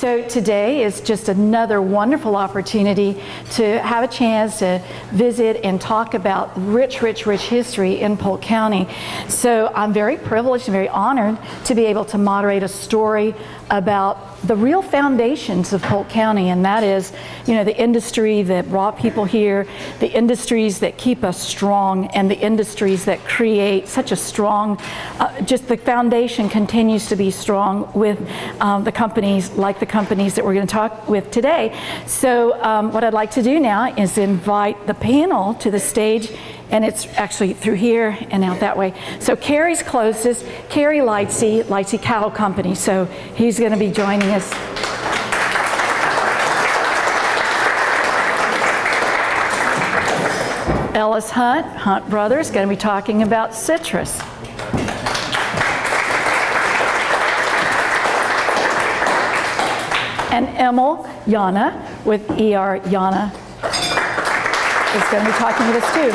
So today is just another wonderful opportunity to have a chance to visit and talk about rich history in Polk County. So I'm very privileged and very honored to be able to moderate a story about the real foundations of Polk County, and that is, the industry that brought people here, the industries that keep us strong, and the industries that create such a strong, just the foundation continues to be strong with the companies like the companies that we're going to talk with today. So what I'd like to do now is invite the panel to the stage, and it's actually through here and out that way. So Carrie's closest, Carrie Lightsey Cattle Company. So he's going to be joining us. Ellis Hunt Brothers, going to be talking about citrus. And Emil Yana with ER Yana is going to be talking to us too.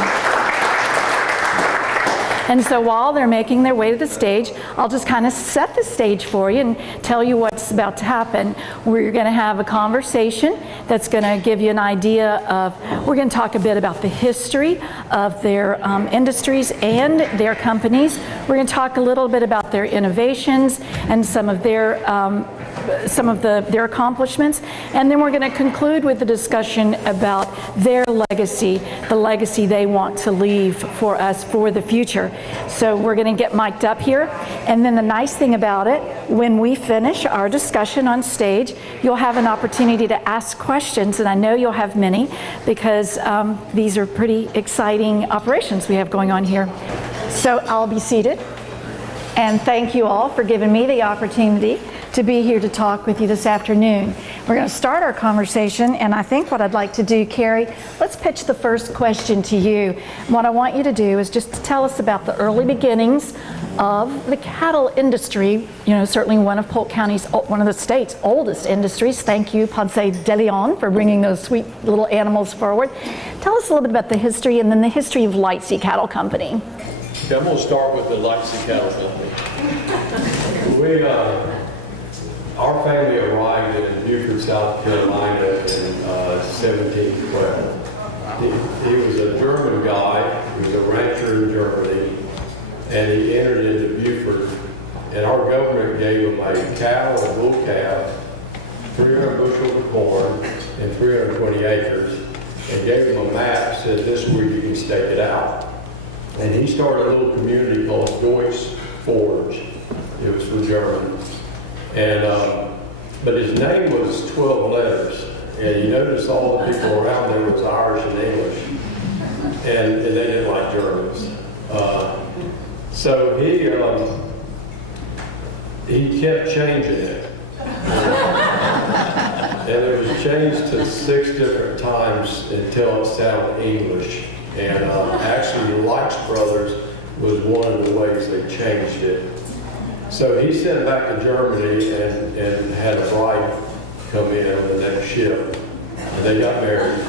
And so while they're making their way to the stage, I'll just kind of set the stage for you and tell you what's about to happen. We're going to have a conversation that's going to give you an idea of, we're going to talk a bit about the history of their industries and their companies. We're going to talk a little bit about their innovations and some of their their accomplishments, and then we're going to conclude with a discussion about their legacy, the legacy they want to leave for us for the future. So we're going to get mic'd up here, and then the nice thing about it, when we finish our discussion on stage, you'll have an opportunity to ask questions, and I know you'll have many because these are pretty exciting operations we have going on here. So I'll be seated, and thank you all for giving me the opportunity to be here to talk with you this afternoon. We're going to start our conversation, and I think what I'd like to do, Carrie, let's pitch the first question to you. What I want you to do is just to tell us about the early beginnings of the cattle industry, certainly one of Polk County's, one of the state's oldest industries. Thank you, Ponce de Leon, for bringing those sweet little animals forward. Tell us a little bit about the history and then the history of Lightsey Cattle Company. Okay, I'm going to start with the Lightsey Cattle Company. Our family arrived in Beaufort, South Carolina in 1712. He was a German guy. He was a rancher in Germany, and he entered into Beaufort, and our government gave him a cow, a bull calf, 300 bushels of corn, and 320 acres, and gave him a map, said this is where you can stake it out. And he started a little community called Deutsch Forge. It was for Germans. And, but his name was 12 letters, and you notice all the people around there was Irish and English, and they didn't like Germans. So he kept changing it, and it was changed to 6 different times until it sounded English. And actually, the Leitz brothers was one of the ways they changed it. So he sent back to Germany and had a bride come in on the next ship. And they got married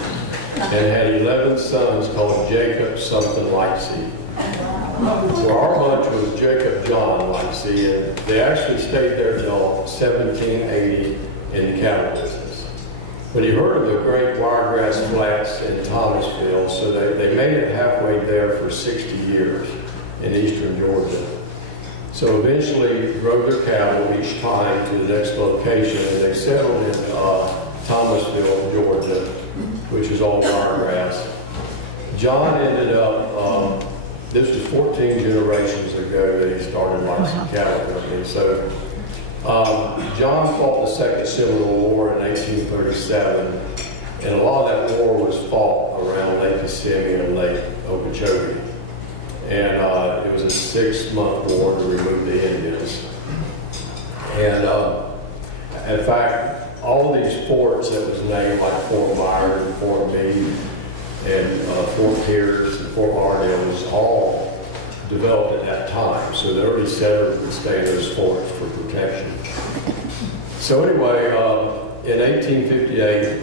and had 11 sons called Jacob something Lightsey. So our bunch was Jacob John Lightsey, and they actually stayed there till 1780 in the cattle business. But he heard of the great wiregrass flats in Thomasville, so they made it halfway there for 60 years in eastern Georgia. So eventually drove their cattle each time to the next location, and they settled in Thomasville, Georgia, which is all wiregrass. John ended up, this was 14 generations ago that he started Lightsey Cattle Company. So John fought the Second Seminole War in 1837, and a lot of that war was fought around Lake Kissimmee and Lake Okeechobee. And it was a 6-month war to remove the Indians. And in fact, all these forts that was named, like Fort Myers and Fort Meade and Fort Pierce and Fort Lauderdale, was all developed at that time. So the early settlers would stay in those forts for protection. So anyway, in 1858,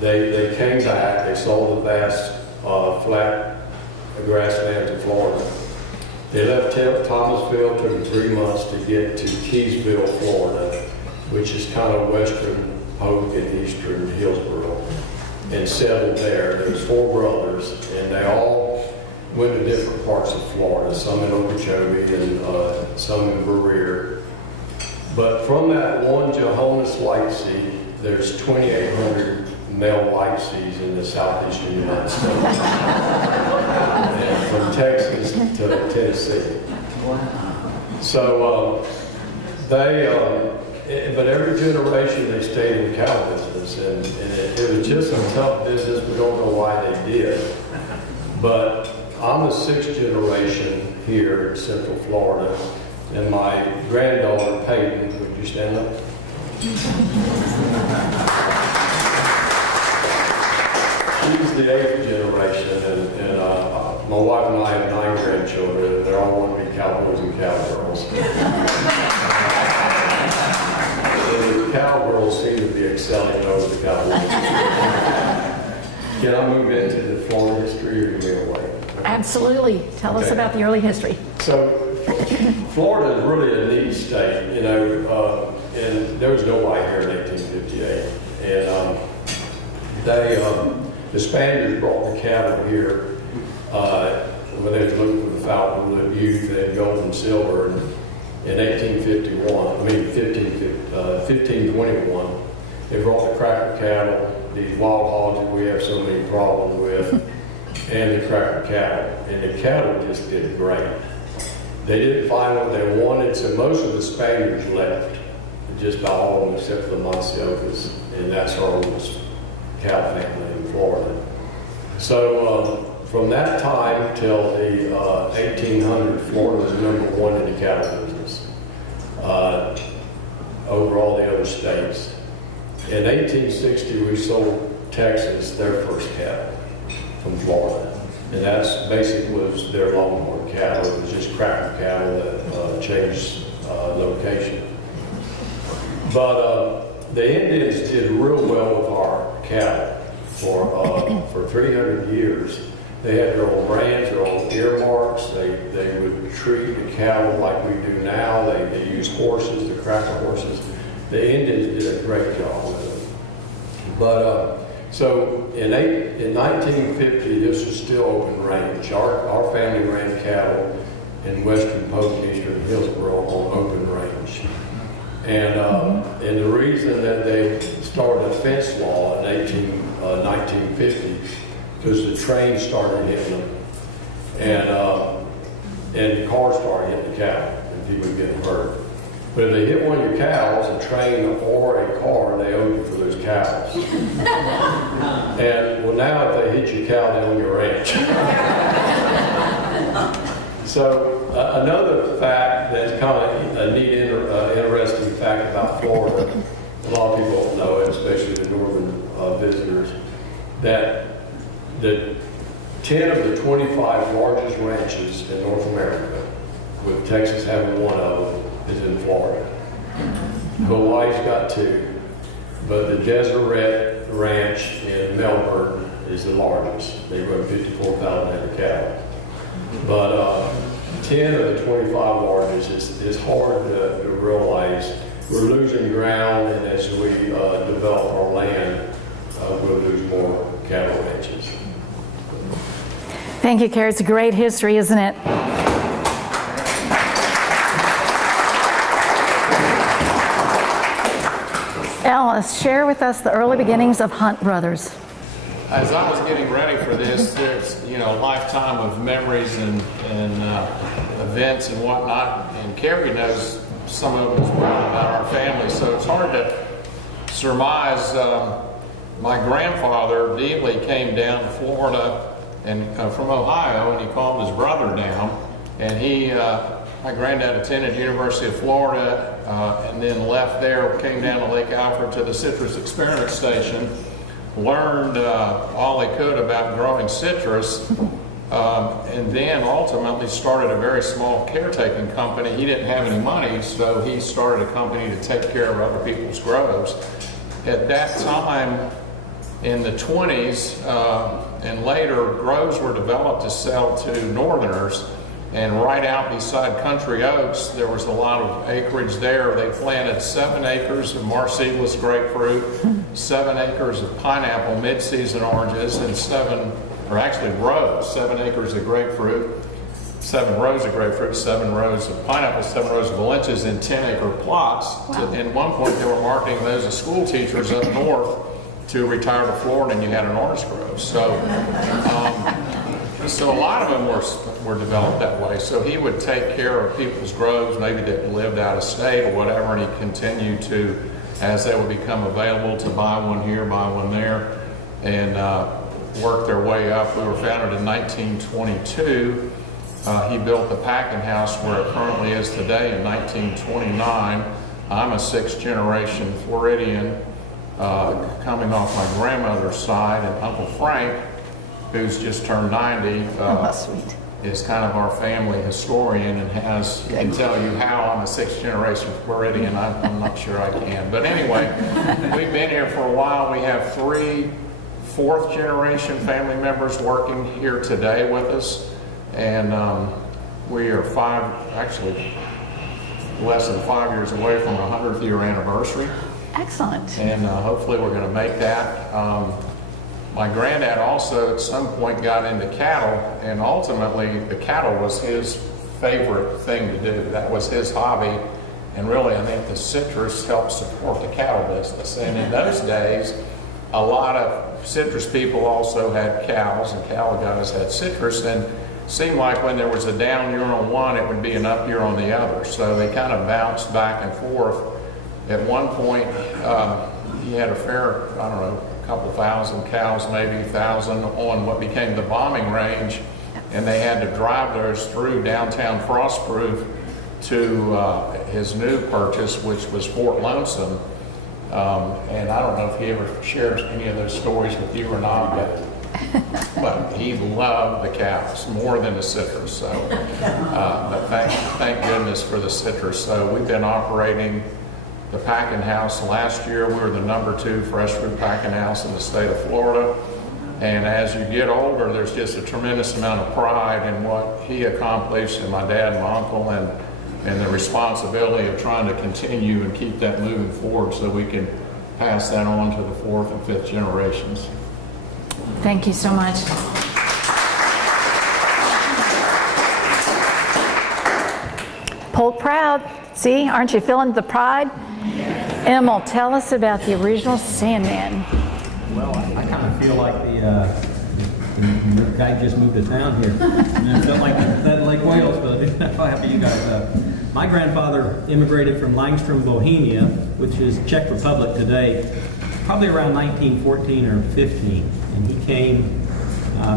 they came back. They saw the vast flat grasslands of Florida. They left Thomasville, took them 3 months to get to Keysville, Florida, which is kind of western Polk and eastern Hillsboro, and settled there. There was 4 brothers, and they all went to different parts of Florida, some in Okeechobee and some in Berea. But from that one Johannes light seed, there's 2,800 male light seeds in the southeastern United States. And from Texas to Tennessee. So but every generation they stayed in the cow business, and it was just a tough business. We don't know why they did. But I'm the 6th generation here in Central Florida, and my granddaughter Peyton, would you stand up? She's the 8th generation, and my wife and I have 9 grandchildren, and they're all want to be cowboys and cowgirls. And the cowgirls seem to be excelling over the cowboys. Can I move into the Florida history, or you may wait? Absolutely. Tell us about the early history. So, Florida is really a neat state, and there was nobody here in 1858. And the Spaniards brought the cattle here when they were looking for the fountain of youth and gold and silver. And in 1521, they brought the cracker cattle, these wild hogs that we have so many problems with, and the cracker cattle. And the cattle just did great. They didn't find what they wanted, so most of the Spaniards left, just about all of them except for the Monsiokas, and that's our oldest cow family in Florida. So from that time till the 1800s, Florida was #1 in the cattle business over all the other states. In 1860, we sold Texas their first cattle from Florida. And that's basically was their longhorn cattle. It was just cracker cattle that changed location. But the Indians did real well with our cattle for 300 years. They had their own brands, their own earmarks. They would treat the cattle like we do now. They used horses, the cracker horses. The Indians did a great job with them. But so in 1950, this was still open range. Our family ran cattle in western Polk and eastern Hillsboro on open range. And the reason that they started a fence law in 1950, because the train started hitting them, and the cars started hitting the cattle, and people were getting hurt. But if they hit one of your cows, a train or a car, they owe you for those cows. And well, now if they hit your cow, they own your ranch. So another fact that's kind of a neat, interesting fact about Florida, a lot of people don't know it, especially the northern visitors, that the 10 of the 25 largest ranches in North America, with Texas having one of them, is in Florida. Hawaii's got 2, but the Deseret Ranch in Melbourne is the largest. They run 54,000 head of cattle. But 10 of the 25 largest is hard to realize. We're losing ground, and as we develop our land, we'll lose more cattle ranches. Thank you, Kerry. It's a great history, isn't it? Alice, share with us the early beginnings of Hunt Brothers. As I was getting ready for this, there's a lifetime of memories and events and whatnot, and Kerry knows some of it as well about our family, so it's hard to surmise. My grandfather, Dealey, came down to Florida and from Ohio, and he called his brother down, and my granddad attended University of Florida and then left there, came down to Lake Alfred to the Citrus Experiment Station, learned all he could about growing citrus, and then ultimately started a very small caretaking company. He didn't have any money, so he started a company to take care of other people's groves. At that time, in the 20s and later, groves were developed to sell to northerners, And right out beside Country Oaks, there was a lot of acreage there. They planted 7 acres of marseilles grapefruit, 7 acres of pineapple mid-season oranges, and 7 acres of grapefruit, 7 rows of grapefruit, 7 rows of pineapple, 7 rows of oranges in 10-acre plots. Wow. At one point, they were marketing those as school teachers up north to retire to Florida, and you had an orange grove. So a lot of them were developed that way. So he would take care of people's groves, maybe that lived out of state or whatever, and he continued to, as they would become available, to buy one here, buy one there, and work their way up. We were founded in 1922. He built the packing house where it currently is today in 1929. I'm a 6th generation Floridian, coming off my grandmother's side, and Uncle Frank, who's just turned 90, Sweet. is kind of our family historian and can tell you how I'm a 6th generation Floridian. I'm not sure I can. But anyway, we've been here for a while. We have 3 4th generation family members working here today with us. And we are less than 5 years away from our 100th year anniversary. Excellent. And hopefully we're going to make that. My granddad also at some point got into cattle, and ultimately the cattle was his favorite thing to do. That was his hobby, and really I think the citrus helped support the cattle business. And in those days, a lot of citrus people also had cows, and cattle guys had citrus, and it seemed like when there was a down year on one, it would be an up year on the other. So they kind of bounced back and forth. At one point, he had a fair, couple thousand cows, maybe 1,000, on what became the bombing range, and they had to drive those through downtown Frostproof to his new purchase, which was Fort Lonesome. And I don't know if he ever shared any of those stories with you or not, but he loved the cows more than the citrus. So, but thank goodness for the citrus. So we've been operating the packing house. Last year we were the #2 fresh fruit packing house in the state of Florida. And as you get older, there's just a tremendous amount of pride in what he accomplished, and my dad and my uncle, and the responsibility of trying to continue and keep that moving forward so we can pass that on to the 4th and 5th generations. Thank you so much. Pull proud. See, aren't you feeling the pride? Emil, tell us about the original Sandman. Well, I kind of feel like the guy just moved to town here. And I felt like that Lake Wales, but how happy you guys are. My grandfather immigrated from Langstrom, Bohemia, which is Czech Republic today, probably around 1914 or 15. And he came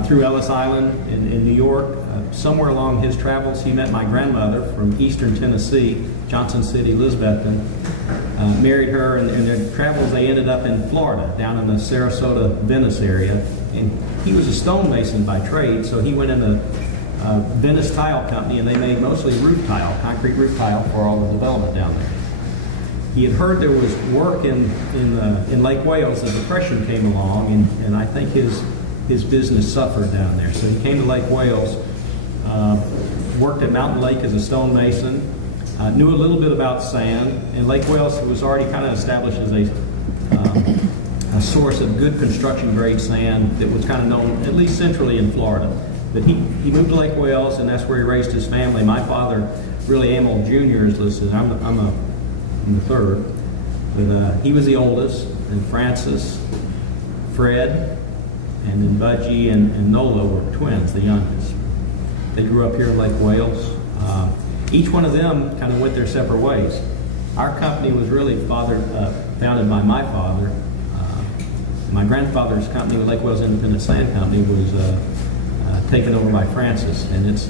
through Ellis Island in New York. Somewhere along his travels, he met my grandmother from eastern Tennessee, Johnson City, Lisbethton. Married her, and in their travels they ended up in Florida, down in the Sarasota, Venice area. And he was a stonemason by trade, so he went in the Venice Tile Company, and they made mostly roof tile, concrete roof tile for all the development down there. He had heard there was work in Lake Wales. The Depression came along, and I think his business suffered down there. So he came to Lake Wales, worked at Mountain Lake as a stonemason, knew a little bit about sand, and Lake Wales was already kind of established as a source of good construction grade sand that was kind of known, at least centrally in Florida. But he moved to Lake Wales, and that's where he raised his family. My father, really Emil Jr. is listed. I'm the third. But he was the oldest, and Francis, Fred, and then Budgie and Nola were twins, the youngest. They grew up here in Lake Wales. Each one of them kind of went their separate ways. Our company was really founded by my father. My grandfather's company, Lake Wales Independent Sand Company, was taken over by Francis, and it's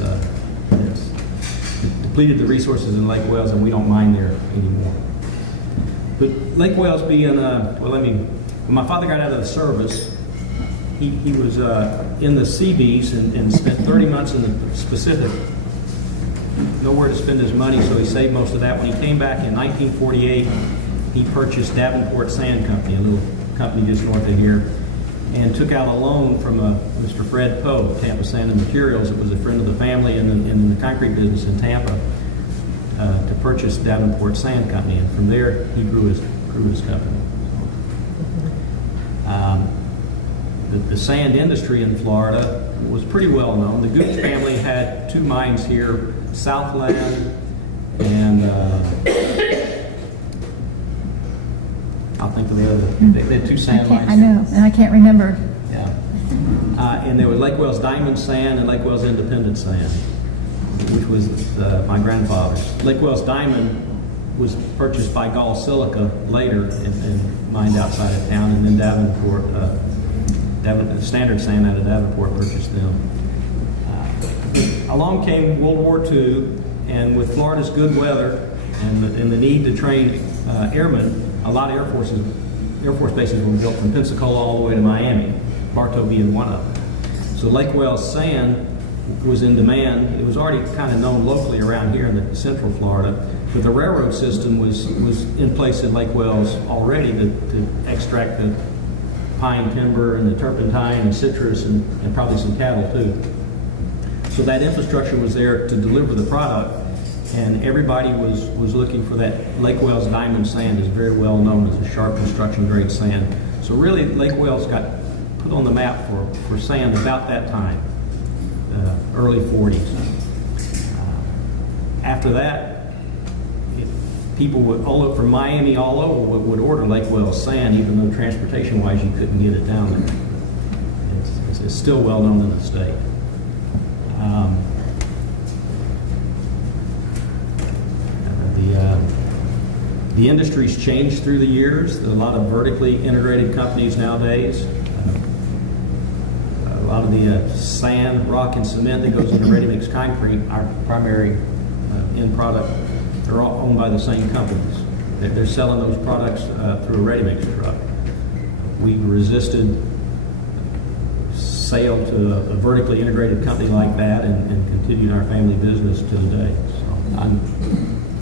depleted the resources in Lake Wales, and we don't mine there anymore. But Lake Wales being, when my father got out of the service, he was in the Seabees and spent 30 months in the Pacific. Nowhere to spend his money, so he saved most of that. When he came back in 1948, he purchased Davenport Sand Company, a little company just north of here. and took out a loan from Mr. Fred Poe of Tampa Sand and Materials. It was a friend of the family in the concrete business in Tampa, to purchase Davenport Sand Company, and from there he grew his company. The sand industry in Florida was pretty well known. The Gooch family had 2 mines here, Southland and I'll think of the other. They had 2 sand mines. I know, and I can't remember. Yeah. And there was Lake Wells Diamond Sand and Lake Wells Independent Sand, which was my grandfather's. Lake Wells Diamond was purchased by Gall Silica later and mined outside of town, and then Davenport, Standard Sand out of Davenport purchased them. Along came World War II, and with Florida's good weather and the need to train airmen, a lot of Air Force bases were built from Pensacola all the way to Miami, Bartow being one of them. So Lake Wells Sand was in demand. It was already kind of known locally around here in the central Florida, but the railroad system was in place in Lake Wells already to extract the pine timber and the turpentine and citrus and probably some cattle too. So that infrastructure was there to deliver the product, and everybody was looking for that. Lake Wells Diamond Sand is very well known as a sharp construction grade sand. So really Lake Wells got put on the map for sand about that time, early 40s. After that, people from Miami all over would order Lake Wells sand, even though transportation-wise you couldn't get it down there. It's still well known in the state. The industry's changed through the years. There are a lot of vertically integrated companies nowadays. A lot of the sand, rock, and cement that goes into ready-mix concrete, our primary end product, they're all owned by the same companies. They're selling those products through a ready-mix truck. We've resisted sale to a vertically integrated company like that and continued our family business to today. So I'm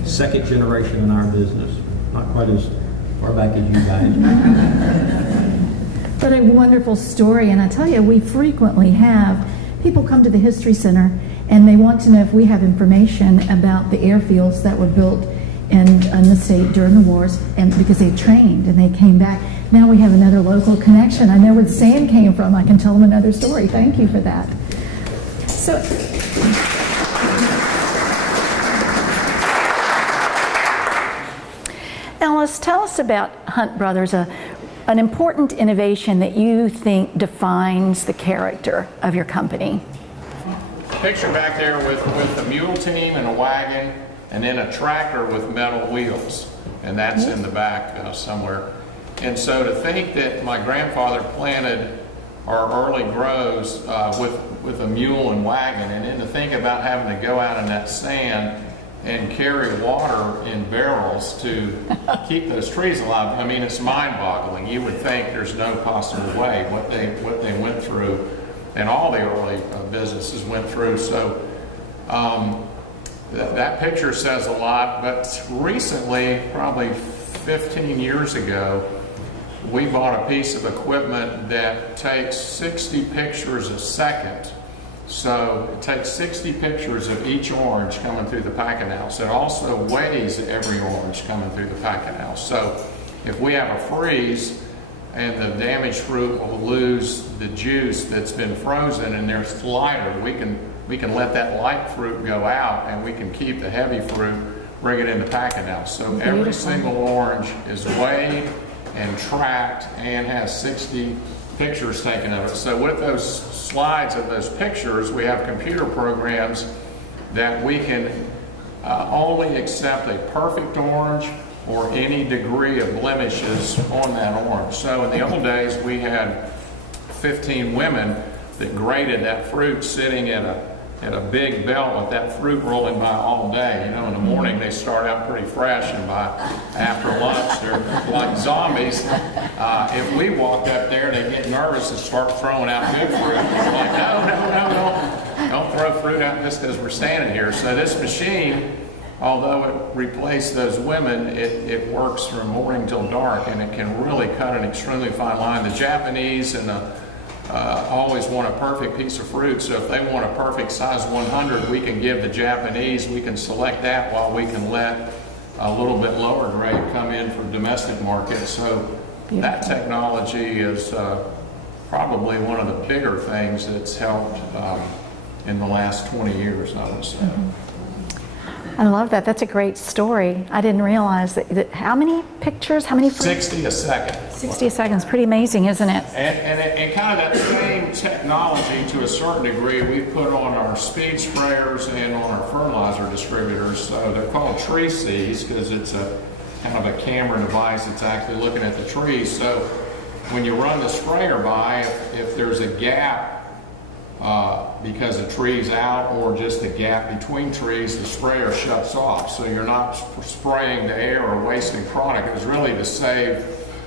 second generation in our business, not quite as far back as you guys. But a wonderful story, and I tell you, we frequently have people come to the History Center and they want to know if we have information about the airfields that were built in the state during the wars, and because they trained and they came back. Now we have another local connection. I know where the sand came from. I can tell them another story. Thank you for that. So, Alice, tell us about Hunt Brothers, an important innovation that you think defines the character of your company. Picture back there with a mule team and a wagon, and then a tractor with metal wheels, and that's in the back somewhere. And so to think that my grandfather planted our early grows with a mule and wagon, and then to think about having to go out in that sand and carry water in barrels to keep those trees alive, I mean, it's mind-boggling. You would think there's no possible way what they went through, and all the early businesses went through. So that picture says a lot. But recently, probably 15 years ago, we bought a piece of equipment that takes 60 pictures a second. So it takes 60 pictures of each orange coming through the packing house. It also weighs every orange coming through the packing house. So if we have a freeze and the damaged fruit will lose the juice that's been frozen and there's lighter, we can let that light fruit go out and we can keep the heavy fruit, bring it in the packing house. So every single orange is weighed and tracked and has 60 pictures taken of it. So with those slides of those pictures, we have computer programs that we can only accept a perfect orange or any degree of blemishes on that orange. So in the old days, we had 15 women that graded that fruit sitting at a big belt with that fruit rolling by all day. You know, in the morning they start out pretty fresh, and by after lunch they're like zombies. If we walked up there, they get nervous and start throwing out good fruit. We're like, no, don't throw fruit out just because we're standing here. So this machine although it replaced those women, it works from morning till dark, and it can really cut an extremely fine line. The Japanese always want a perfect piece of fruit, so if they want a perfect size 100, we can give the Japanese, we can select that while we can let a little bit lower grade come in for domestic markets. So that technology is probably one of the bigger things that's helped in the last 20 years, I would say. I love that. That's a great story. I didn't realize that how many pictures, how many? 60 a second. 60 seconds. Pretty amazing, isn't it? And kind of that same technology to a certain degree we put on our speed sprayers and on our fertilizer distributors. So they're called tree seeds because it's a kind of a camera device that's actually looking at the trees. So when you run the sprayer by, if there's a gap because the tree's out or just a gap between trees, the sprayer shuts off. So you're not spraying the air or wasting product. It's really to save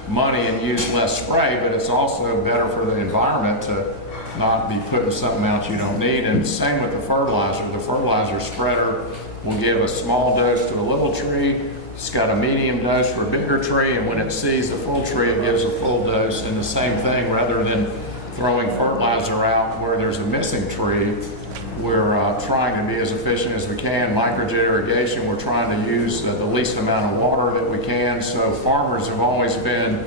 money and use less spray, but it's also better for the environment to not be putting something out you don't need. And same with the fertilizer. The fertilizer spreader will give a small dose to a little tree. It's got a medium dose for a bigger tree, and when it sees a full tree, it gives a full dose. And the same thing, rather than throwing fertilizer out where there's a missing tree, we're trying to be as efficient as we can. Microjet irrigation, we're trying to use the least amount of water that we can. So farmers have always been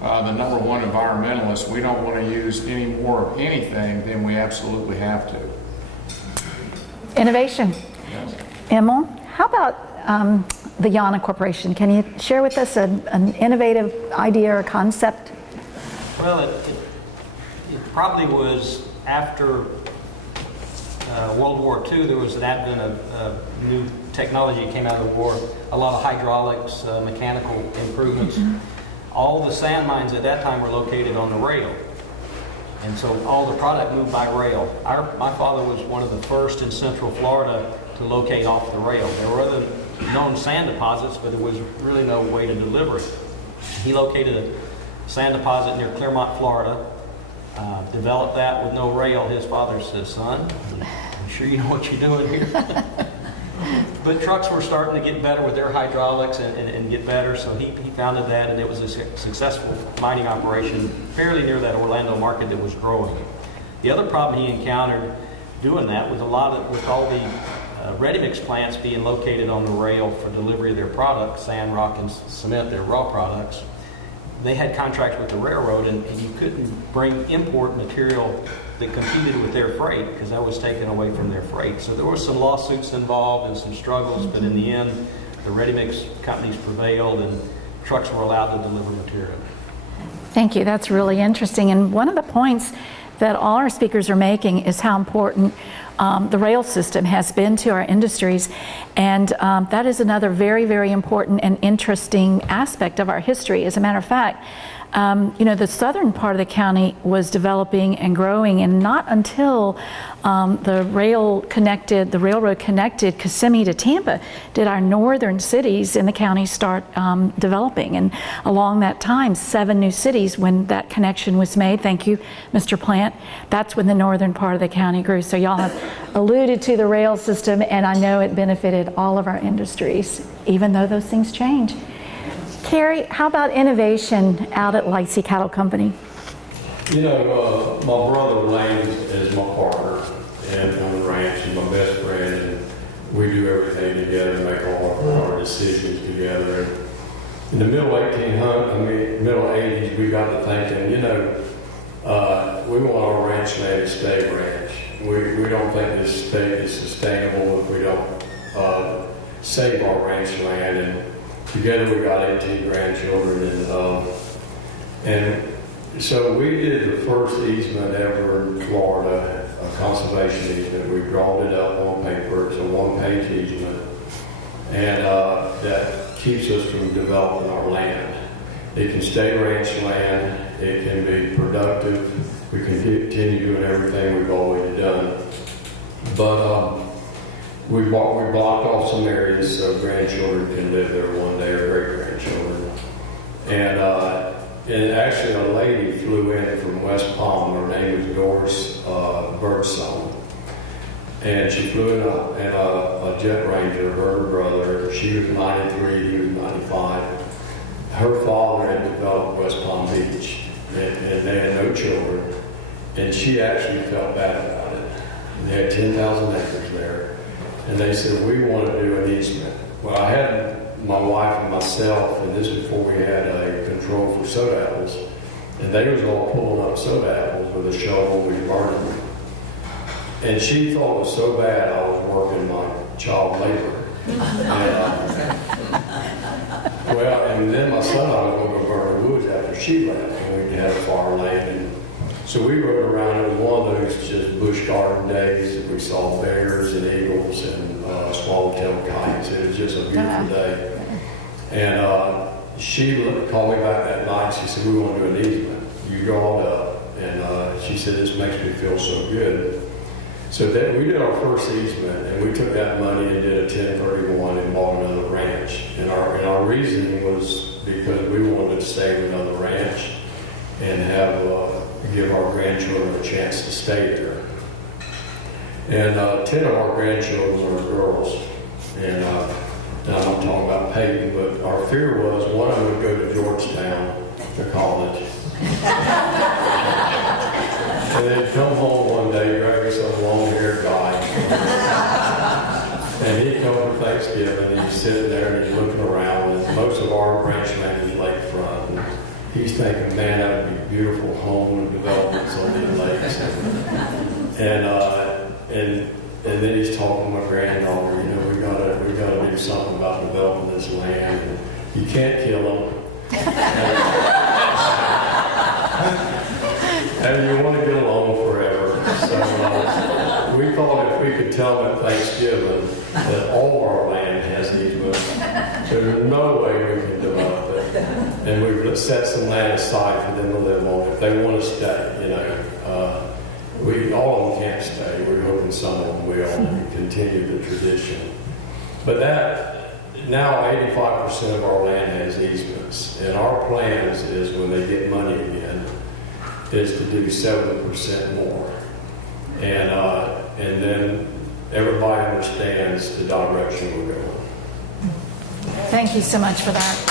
the number one environmentalists. We don't want to use any more of anything than we absolutely have to. Innovation. Yes. Emil, how about the Yana Corporation? Can you share with us an innovative idea or concept? Well, it probably was after World War II. There was an advent of new technology that came out of the war, a lot of hydraulics, mechanical improvements. All the sand mines at that time were located on the rail, and so all the product moved by rail. My father was one of the first in Central Florida to locate off the rail. There were other known sand deposits, but there was really no way to deliver it. He located a sand deposit near Clermont, Florida, developed that with no rail. His father says, "Son, I'm sure you know what you're doing here." But trucks were starting to get better with their hydraulics and get better, so he founded that, and it was a successful mining operation fairly near that Orlando market that was growing. The other problem he encountered doing that was with all the ready-mix plants being located on the rail for delivery of their products, sand, rock, and cement, their raw products. They had contracts with the railroad, and you couldn't bring import material that competed with their freight because that was taken away from their freight. So there were some lawsuits involved and some struggles, but in the end, the ready-mix companies prevailed and trucks were allowed to deliver material. Thank you. That's really interesting. And one of the points that all our speakers are making is how important the rail system has been to our industries. And that is another very, very important and interesting aspect of our history. As a matter of fact, the southern part of the county was developing and growing, and not until the railroad connected Kissimmee to Tampa did our northern cities in the county start developing. And along that time, 7 new cities, when that connection was made, thank you, Mr. Plant, that's when the northern part of the county grew. So y'all have alluded to the rail system, and I know it benefited all of our industries, even though those things change. Carrie, how about innovation out at Lassiter Cattle Company? My brother Lane is my partner and on the ranch, and my best friend, and we do everything together, make all our decisions together. In the middle 80s, we got to thinking, we want our ranch land to stay ranch. We don't think this state is sustainable if we don't save our ranch land. And together we got 18 grandchildren, and so we did the first easement ever in Florida, a conservation easement. We drawn it up on paper. It's a 1-page easement, and that keeps us from developing our land. It can stay ranch land. It can be productive. We can continue doing everything we've always done, but we blocked off some areas so grandchildren can live there one day, or great-grandchildren. And actually a lady flew in from West Palm. Her name was Doris Birdsong. And she flew in a a Jet Ranger, her brother. She was 93, he was 95. Her father had developed West Palm Beach, and they had no children. And she actually felt bad about it. And they had 10,000 acres there. And they said, we want to do an easement. Well, I had my wife and myself, and this before we had a control for soda apples. And they was all pulling up soda apples with a shovel, we burned them. And she thought it was so bad I was working my child labor. Well, and then my son and I was going to go burn the woods after she left, and we had a farm land. And so we rode around. It was one of those just bush garden days. We saw bears and eagles and swallowtail kites. It was just a beautiful day. And she called me back that night. She said, we want to do an easement. You drawed up. And she said, this makes me feel so good. So then we did our first easement, and we took that money and did a 1031 and bought another ranch. And our reasoning was because we wanted to save another ranch and have give our grandchildren a chance to stay there. And 10 of our grandchildren are girls. And now I'm not talking about Peyton, but our fear was one of them would go to Georgetown to college. And then come home one day, drag some long-haired guy. And he'd come for Thanksgiving, and he's sitting there and he's looking around, and most of our branch land is lakefront. And he's thinking, man, that would be a beautiful home and developments on these lakes. And then he's talking to my granddaughter, you know, we gotta do something about developing this land. And you can't kill them. And you want to get along forever. So we thought if we could tell them at Thanksgiving that all our land has easements, there's no way we can develop it. And we've set some land aside for them to live on if they want to stay. You know, all of them can't stay. We're hoping some of them will and continue the tradition. But now 85% of our land has easements, and our plans is when they get money again, is to do 70% more. And then everybody understands the direction we're going. Thank you so much for that.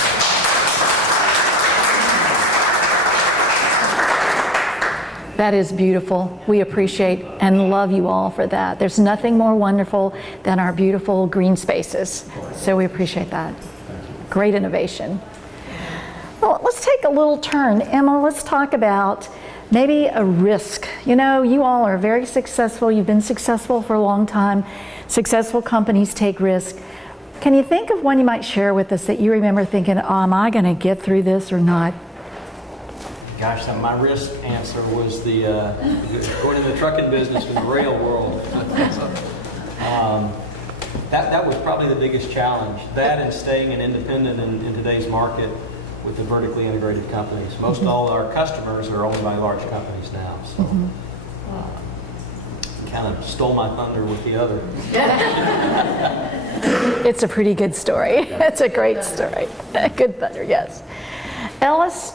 That is beautiful. We appreciate and love you all for that. There's nothing more wonderful than our beautiful green spaces. So we appreciate that. Great innovation. Well, let's take a little turn. Emma, let's talk about maybe a risk. You know, you all are very successful. You've been successful for a long time. Successful companies take risk. Can you think of one you might share with us that you remember thinking, oh, am I going to get through this or not? Gosh, my risk answer was the going in the trucking business in the rail world. That was probably the biggest challenge. That and staying an independent in today's market with the vertically integrated companies. Most all our customers are owned by large companies now. So kind of stole my thunder with the other. It's a pretty good story. It's a great story. Good thunder, yes. Ellis?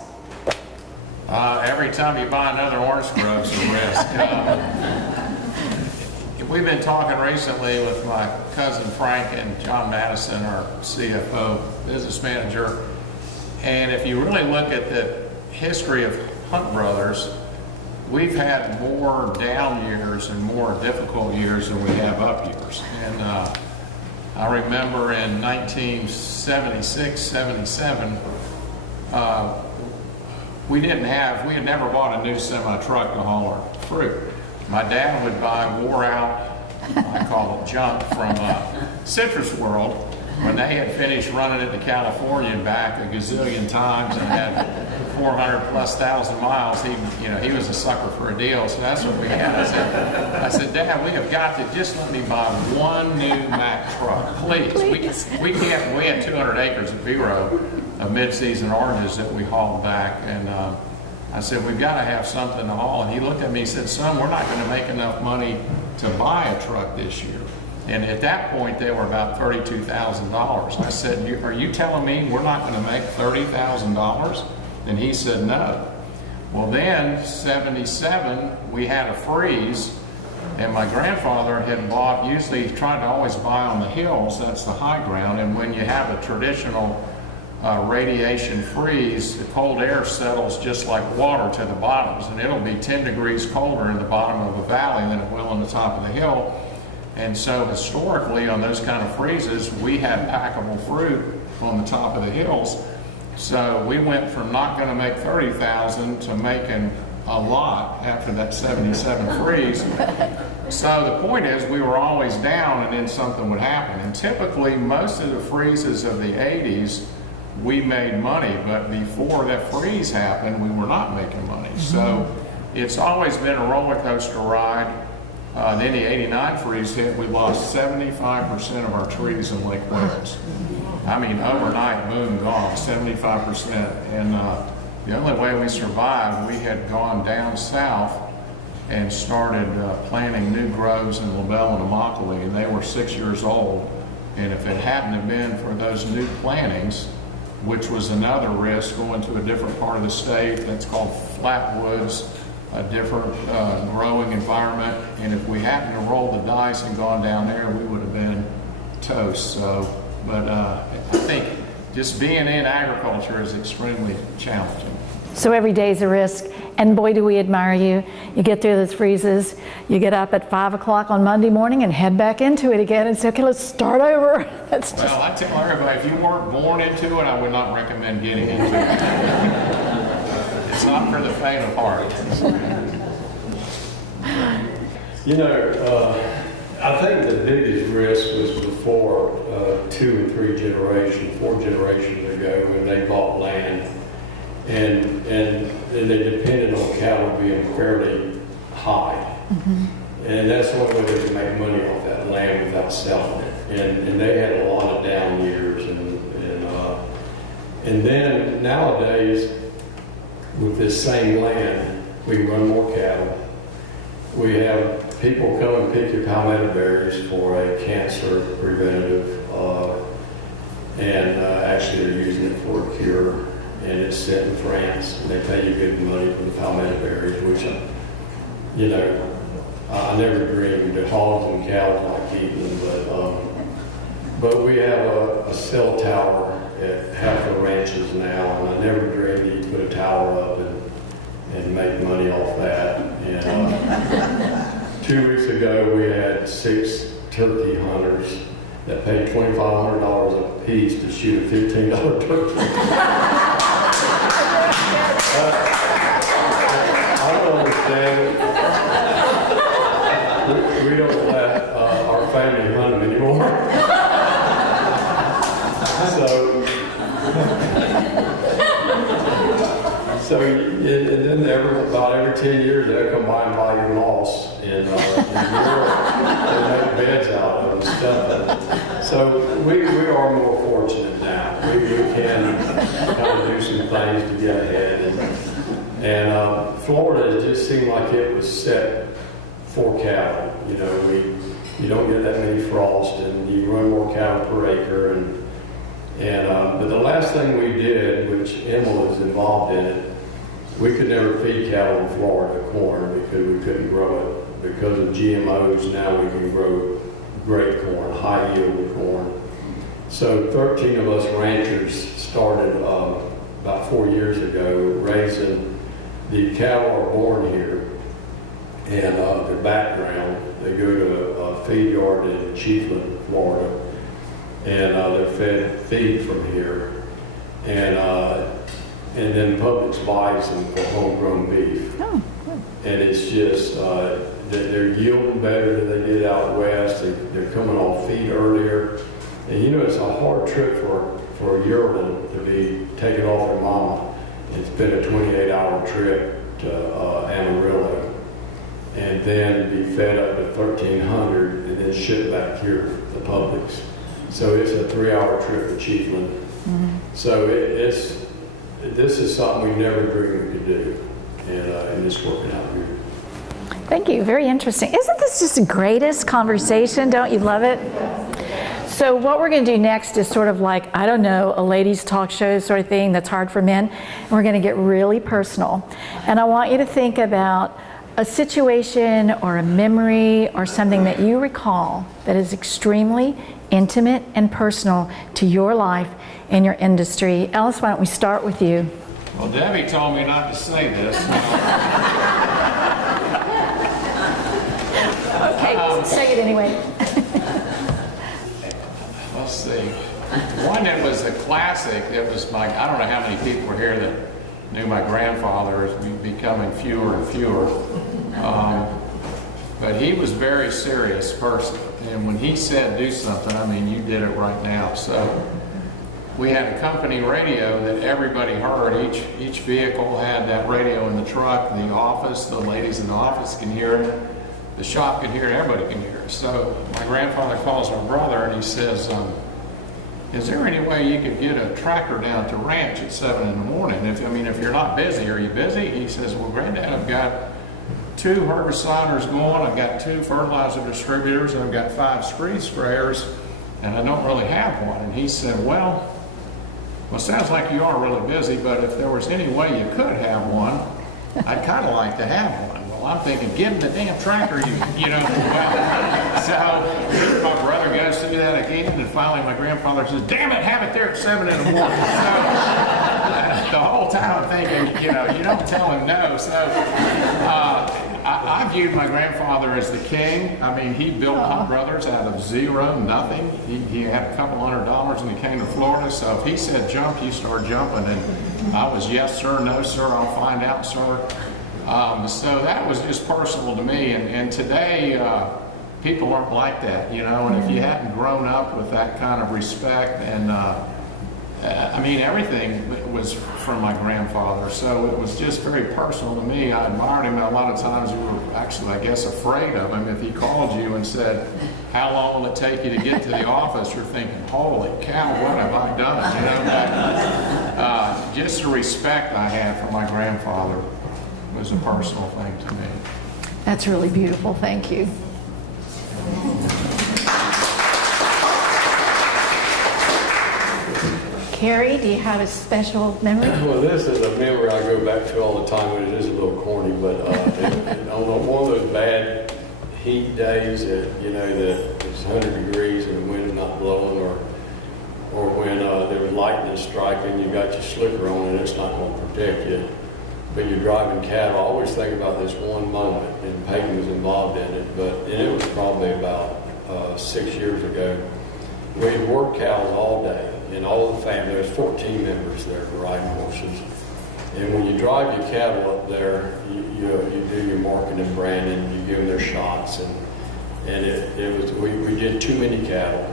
Every time you buy another orange grove, it's a risk. We've been talking recently with my cousin Frank and John Madison, our CFO, business manager. And if you really look at the history of Hunt Brothers, we've had more down years and more difficult years than we have up years. And I remember in 1976, 77, we had never bought a new semi-truck to haul our fruit. My dad would buy wore out, I call it junk, from Citrus World when they had finished running it to California and back a gazillion times and had 400,000+ miles. He was a sucker for a deal, so that's what we had. I said, Dad, we have got to just let me buy one new Mack truck, please. We had 200 acres of B-row of mid-season oranges that we hauled back, and I said, we've got to have something to haul. And he looked at me and said, son, we're not going to make enough money to buy a truck this year. And at that point, they were about $32,000. I said, are you telling me we're not going to make $30,000? And he said, no. Well, then, 77, we had a freeze, And my grandfather had bought, usually he tried to always buy on the hills, that's the high ground, and when you have a traditional radiation freeze, the cold air settles just like water to the bottoms, and it'll be 10 degrees colder in the bottom of a valley than it will on the top of the hill. And so historically on those kind of freezes, we had packable fruit on the top of the hills. So we went from not going to make 30,000 to making a lot after that 77 freeze. So the point is we were always down and then something would happen. And typically most of the freezes of the 80s, we made money, but before that freeze happened, we were not making money. So it's always been a roller coaster ride. Then the 89 freeze hit, we lost 75% of our trees in Lake Wales. I mean, overnight, boom, gone, 75%. And the only way we survived, we had gone down south and started planting new groves in LaBelle and Immokalee, and they were 6 years old. And if it hadn't have been for those new plantings, which was another risk, going to a different part of the state that's called flatwoods, a different growing environment, and if we hadn't to roll the dice and gone down there, we would have been toast. So, but I think just being in agriculture is extremely challenging. So every day is a risk, and boy do we admire you. You get through those freezes, you get up at 5 o'clock on Monday morning and head back into it again and say, okay, let's start over. That's just... Well, I tell everybody, if you weren't born into it, I would not recommend getting into it. It's not for the faint of heart. You know, I think the biggest risk was before 2 and 3 generations, 4 generations ago, when they bought land and they depended on cattle being fairly high. And that's the only way they could make money off that land without selling it. And they had a lot of down years. And then nowadays, with this same land, we run more cattle. We have people come and pick your palmetto berries for a cancer preventative, and actually they're using it for a cure. And it's set in France, and they pay you good money for the palmetto berries, which, you know, I never dreamed that hogs and cows might keep them, but we have a cell tower at half the ranches now, and I never dreamed you'd put a tower up and make money off that. And 2 weeks ago, we had 6 turkey hunters that paid $2,500 a piece to shoot a $15 turkey. I don't understand. We don't let our family hunt them anymore. So and then about every 10 years, they'll come by and buy your moss in Europe and make beds out of it and stuff. So we are more fortunate now. We can kind of do some things to get ahead. And Florida just seemed like it was set for cattle. You know, you don't get that many frost, and you run more cattle per acre. But the last thing we did, which Emma was involved in it, we could never feed cattle in Florida corn because we couldn't grow it. Because of GMOs, now we can grow great corn, high yield corn. So 13 of us ranchers started about 4 years ago raising. The cattle are born here, and their background, they go to a feed yard in Chiefland, Florida, and they're fed feed from here. And then Publix buys them for homegrown beef. Oh, good. And it's just, they're yielding better than they did out west. They're coming off feed earlier. And you know, it's a hard trip for a yearling to be taken off their mama. It's been a 28-hour trip to Amarillo, and then be fed up to 1,300 and then shipped back here to Publix. So it's a 3-hour trip to Chiefland. So this is something we never dreamed we could do, and it's working out good. Thank you. Very interesting. Isn't this just the greatest conversation? Don't you love it? So what we're going to do next is sort of like, I don't know, a ladies' talk show sort of thing that's hard for men. And we're going to get really personal. And I want you to think about a situation or a memory or something that you recall that is extremely intimate and personal to your life and your industry. Alice, why don't we start with you? Well, Debbie told me not to say this. Okay, say it anyway. Let's see. One that was a classic, it was I don't know how many people were here that knew my grandfather, is becoming fewer and fewer. But he was a very serious person. And when he said do something, I mean, you did it right now. So we had a company radio that everybody heard. Each vehicle had that radio in the truck. The office, the ladies in the office can hear it. The shop can hear it. Everybody can hear it. So my grandfather calls my brother and he says, is there any way you could get a tractor down to ranch at 7 in the morning? If you're not busy, are you busy? He says, well, Granddad, I've got 2 herbiciders going, I've got 2 fertilizer distributors, and I've got 5 screen sprayers, and I don't really have one. And he said, well, sounds like you are really busy, but if there was any way you could have one, I'd kind of like to have one. Well, I'm thinking, give him the damn tractor, you know. Well, so my brother goes through that again, and finally my grandfather says, damn it, have it there at 7 in the morning. So the whole time I'm thinking, you don't tell him no. So I viewed my grandfather as the king. I mean, he built Hunt Brothers out of zero, nothing. He had a couple $100 when he came to Florida. So if he said jump, you start jumping. And I was yes, sir, no, sir, I'll find out, sir. So that was just personal to me. And today, people aren't like that, and if you hadn't grown up with that kind of respect and everything was from my grandfather. So it was just very personal to me. I admired him. A lot of times we were actually, I guess, afraid of him. If he called you and said, how long will it take you to get to the office? You're thinking, holy cow, what have I done? Just the respect I had for my grandfather was a personal thing to me. That's really beautiful. Thank you. Carrie, do you have a special memory? Well, this is a memory I go back to all the time, and it is a little corny, but on one of those bad heat days that, that it's 100 degrees and the wind is not blowing, or when there was lightning striking, you got your slicker on and it's not going to protect you. But you're driving cattle. I always think about this one moment, and Peyton was involved in it, and it was probably about 6 years ago. We had worked cows all day, and all the family, there's 14 members there riding horses. And when you drive your cattle up there, you do your marking and branding, you give them their shots, and it was we did too many cattle,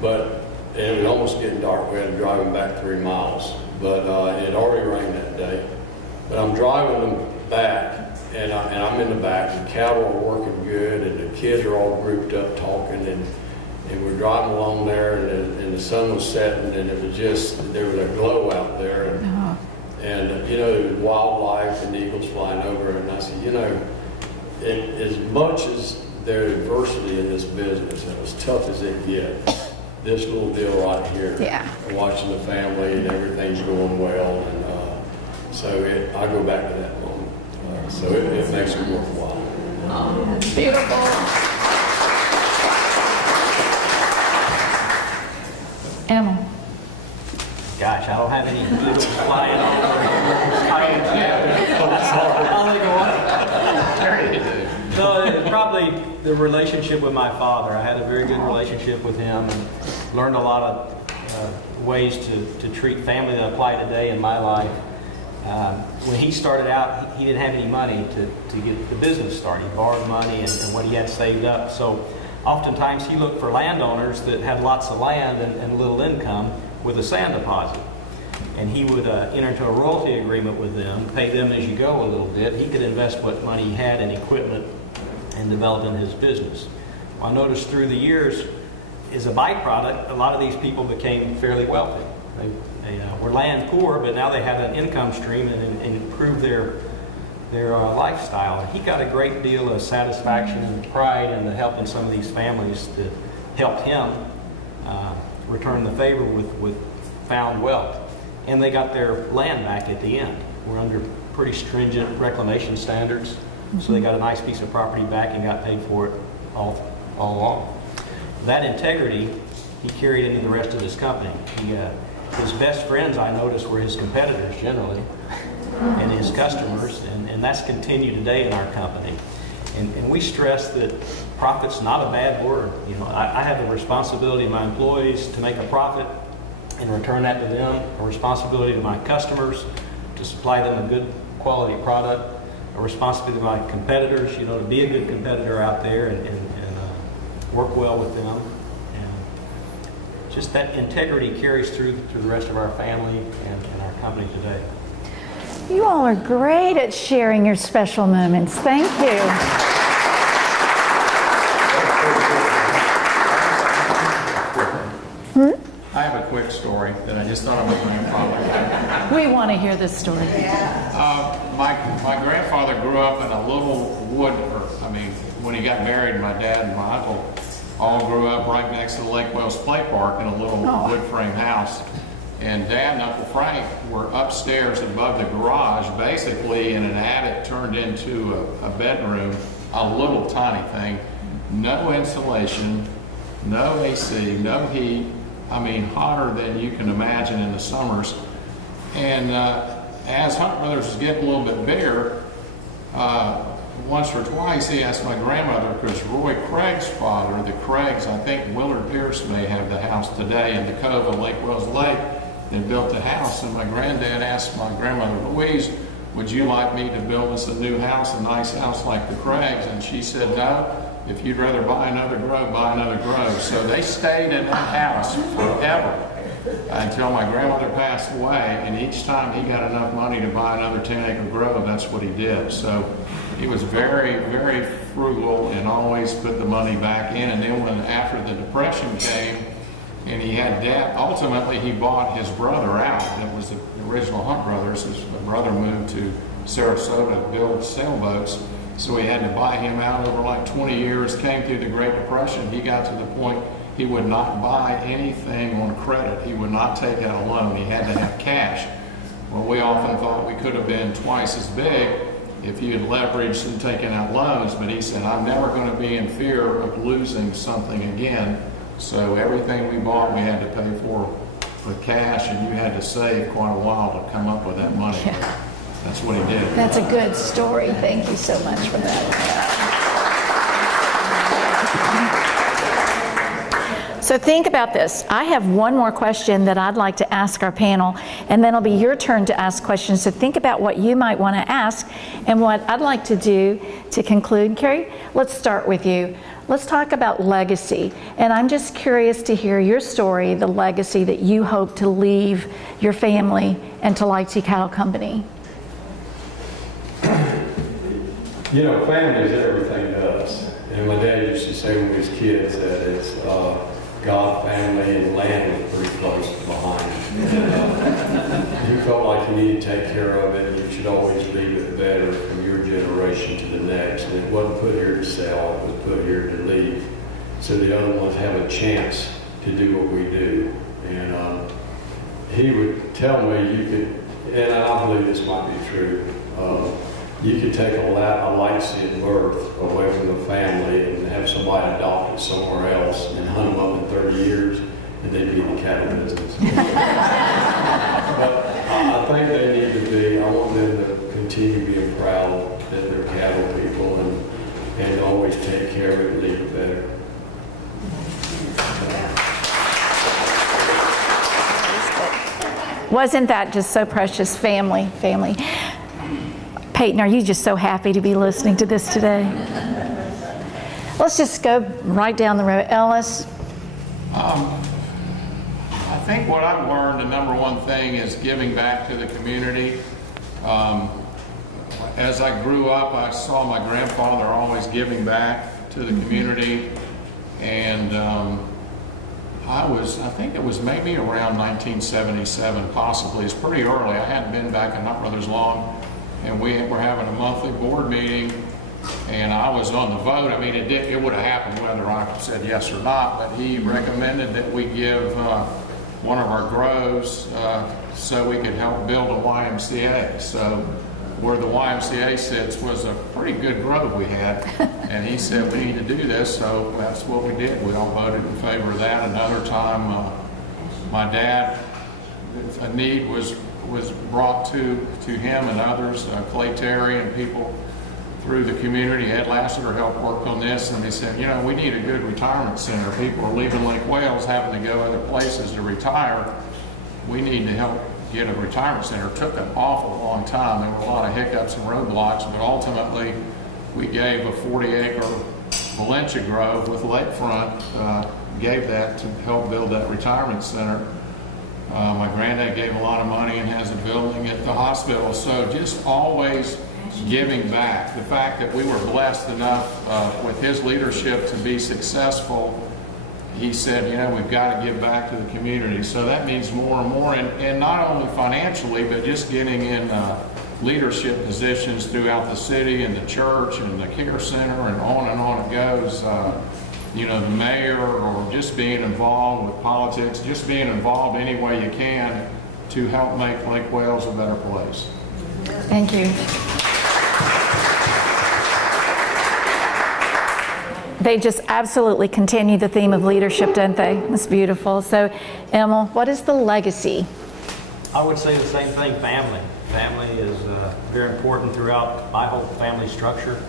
but it was almost getting dark. We had to drive them back 3 miles, but it had already rained that day. But I'm driving them back, and I'm in the back. The cattle are working good, and the kids are all grouped up talking, and we're driving along there, and the sun was setting, and it was just, there was a glow out there, and there was wildlife and eagles flying over, and I said, as much as there's adversity in this business, and as tough as it gets, this little deal right here, watching the family and everything's going well, and so I go back to that moment. So it makes it worthwhile. Oh, that's beautiful. Emma. Gosh, I don't have any eagles flying all over. No, probably the relationship with my father. I had a very good relationship with him and learned a lot of ways to treat family that apply today in my life. When he started out, he didn't have any money to get the business started. He borrowed money and what he had saved up. So oftentimes he looked for landowners that had lots of land and little income with a sand deposit. And he would enter into a royalty agreement with them, pay them as you go a little bit. He could invest what money he had in equipment and developing his business. Well, I noticed through the years, as a byproduct, a lot of these people became fairly wealthy. They were land poor, but now they have an income stream and improved their lifestyle. And he got a great deal of satisfaction and pride in helping some of these families that helped him return the favor with found wealth. And they got their land back at the end. We're under pretty stringent reclamation standards. So they got a nice piece of property back and got paid for it all along. That integrity he carried into the rest of his company. His best friends, I noticed, were his competitors generally and his customers, and that's continued today in our company. And we stress that profit's not a bad word. You know, I have the responsibility of my employees to make a profit and return that to them, a responsibility to my customers to supply them a good quality product, a responsibility to my competitors, you know, to be a good competitor out there and work well with them. And just that integrity carries through the rest of our family and our company today. You all are great at sharing your special moments. Thank you. I have a quick story that I just thought I was going to follow. We want to hear this story. My grandfather grew up in a little when he got married, my dad and my uncle all grew up right next to the Lake Wells Play Park in a little wood frame house. And Dad and Uncle Frank were upstairs above the garage, basically in an attic turned into a bedroom, a little tiny thing. No insulation, no AC, no heat. I mean, hotter than you can imagine in the summers. And as Hunt Brothers was getting a little bit bigger, once or twice he asked my grandmother, because Roy Craig's father, the Craigs, I think Willard Pierce may have the house today in the cove of Lake Wells Lake. They built a house, and my granddad asked my grandmother, Louise, would you like me to build us a new house, a nice house like the Craigs? And she said, no, if you'd rather buy another grove, buy another grove. So they stayed in that house forever until my grandmother passed away, and each time he got enough money to buy another 10-acre grove, that's what he did. So he was very, very frugal and always put the money back in. And then after the Depression came, and he had debt, ultimately he bought his brother out. It was the original Hunt Brothers. His brother moved to Sarasota to build sailboats, so he had to buy him out over like 20 years. Came through the Great Depression. He got to the point he would not buy anything on credit. He would not take out a loan. He had to have cash. Well, we often thought we could have been twice as big if he had leveraged and taken out loans, but he said, I'm never going to be in fear of losing something again. So everything we bought, we had to pay for with cash, and you had to save quite a while to come up with that money. Yeah. That's what he did. That's a good story. Thank you so much for that. So think about this. I have one more question that I'd like to ask our panel, and then it'll be your turn to ask questions. So think about what you might want to ask and what I'd like to do to conclude. Carrie, let's start with you. Let's talk about legacy. And I'm just curious to hear your story, the legacy that you hope to leave your family and to Lassiter Cattle Company. You know, family is everything to us. And my dad used to say when we was kids that it's God, family, and land was pretty close behind. And, you felt like you needed to take care of it. You should always leave it better from your generation to the next. And it wasn't put here to sell, it was put here to leave. So the other ones have a chance to do what we do. And he would tell me you could, and I believe this might be true, you could take a Lassiter birth away from the family and have somebody adopt it somewhere else and hunt them up in 30 years, and they'd be in the cattle business. But I think they need to be, I want them to continue being proud that they're cattle people and always take care of it and leave it better. Wasn't that just so precious? Family. Peyton, are you just so happy to be listening to this today? Let's just go right down the road. Ellis? I think what I've learned, the number one thing is giving back to the community. As I grew up, I saw my grandfather always giving back to the community, and I think it was maybe around 1977, possibly. It's pretty early. I hadn't been back in Hunt Brothers long, and we were having a monthly board meeting, and I was on the vote. I mean, it would have happened whether I said yes or not, but he recommended that we give one of our groves so we could help build a YMCA. So where the YMCA sits was a pretty good grove we had. And he said, we need to do this, so that's what we did. We all voted in favor of that. Another time, my dad, a need was brought to him and others, Clay Terry and people through the community. Ed Lassiter helped work on this, and they said, you know, we need a good retirement center. People are leaving Lake Wales, having to go other places to retire. We need to help get a retirement center. It took an awful long time. There were a lot of hiccups and roadblocks, but ultimately we gave a 40-acre Valencia Grove with lakefront, gave that to help build that retirement center. My granddad gave a lot of money and has a building at the hospital. So just always giving back. The fact that we were blessed enough with his leadership to be successful, he said, you know, we've got to give back to the community. So that means more and more, and not only financially, but just getting in leadership positions throughout the city and the church and the care center and on it goes. You know, the mayor, or just being involved with politics, just being involved any way you can to help make Lake Wales a better place. Thank you. They just absolutely continue the theme of leadership, don't they? It's beautiful. So, Emil, what is the legacy? I would say the same thing, family. Family is very important throughout my whole family structure.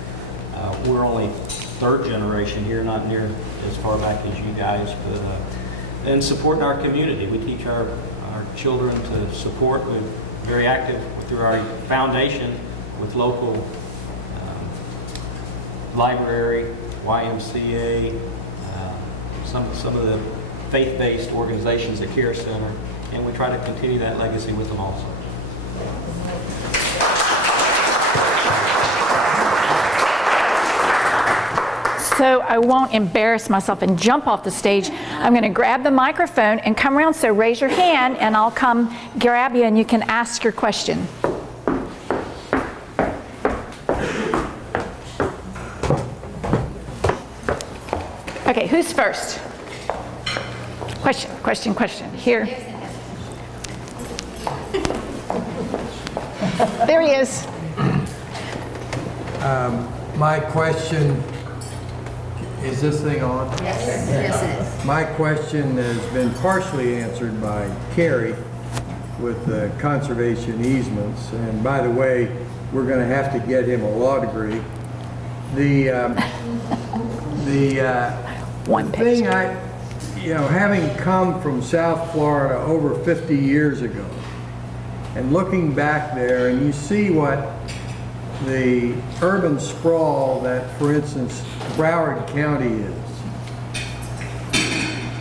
We're only third generation here, not near as far back as you guys, but and supporting our community. We teach our children to support. We're very active through our foundation with local library, YMCA, some of the faith-based organizations, the Care Center, and we try to continue that legacy with them also. So I won't embarrass myself and jump off the stage. I'm going to grab the microphone and come around, so raise your hand and I'll come grab you and you can ask your question. Okay, who's first? Question. Here. There he is. My question, is this thing on? Yes, it is. My question has been partially answered by Carrie with the conservation easements. And by the way, we're going to have to get him a law degree. The thing having come from South Florida over 50 years ago, and looking back there, and you see what the urban sprawl that, for instance, Broward County is.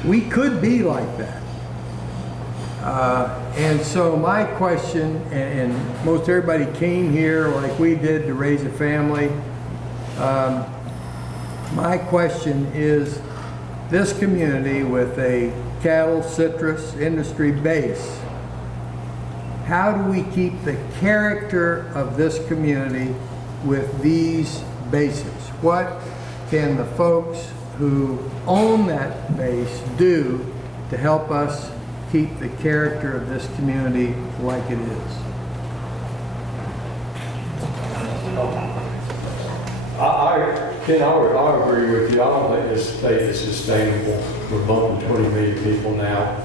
We could be like that. And so my question, and most everybody came here like we did to raise a family. My question is, this community with a cattle, citrus industry base, how do we keep the character of this community with these bases? What can the folks who own that base do to help us keep the character of this community like it is? I agree with you. I don't think this state is sustainable. We're bumping 20 million people now,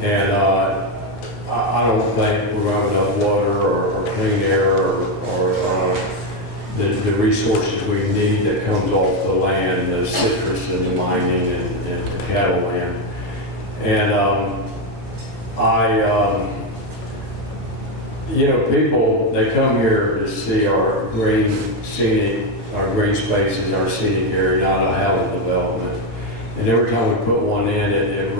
and I don't think we're going to have enough water or clean air or the resources we need that comes off the land, the citrus and the mining and the cattle land. And people, they come here to see our green spaces, our scenic area, not a housing development. And every time we put one in, it